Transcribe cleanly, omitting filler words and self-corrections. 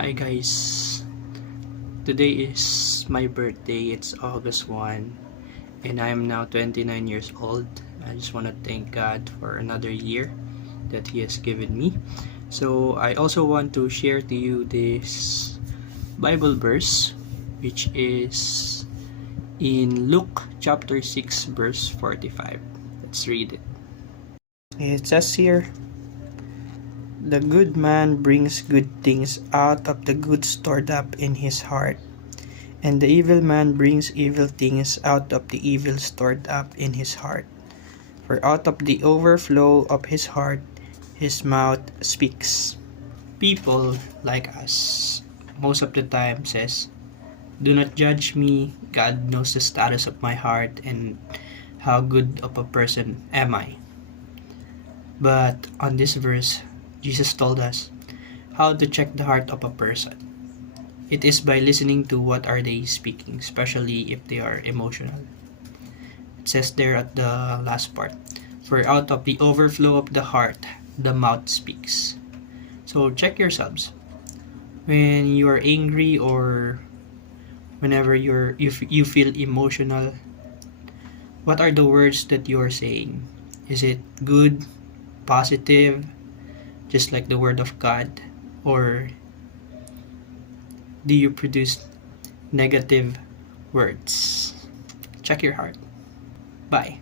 Hi guys, today is my birthday. It's August 1 and I am now 29 years old. I just want to thank God for another year that He has given me. So I also want to share to you this Bible verse which is in Luke chapter 6 verse 45. Let's read it. It says here, "The good man brings good things out of the good stored up in his heart. And the evil man brings evil things out of the evil stored up in his heart. For out of the overflow of his heart, his mouth speaks." People like us, most of the time, says, "Do not judge me. God knows the status of my heart and how good of a person am I." But on this verse, Jesus told us how to check the heart of a person. It is by listening to what are they speaking, especially if they are emotional. It says there at the last part, "For out of the overflow of the heart, the mouth speaks." So check yourselves. When you are angry or whenever you feel emotional, what are the words that you are saying? Is it good, positive, just like the word of God? Or do you produce negative words? Check your heart. Bye.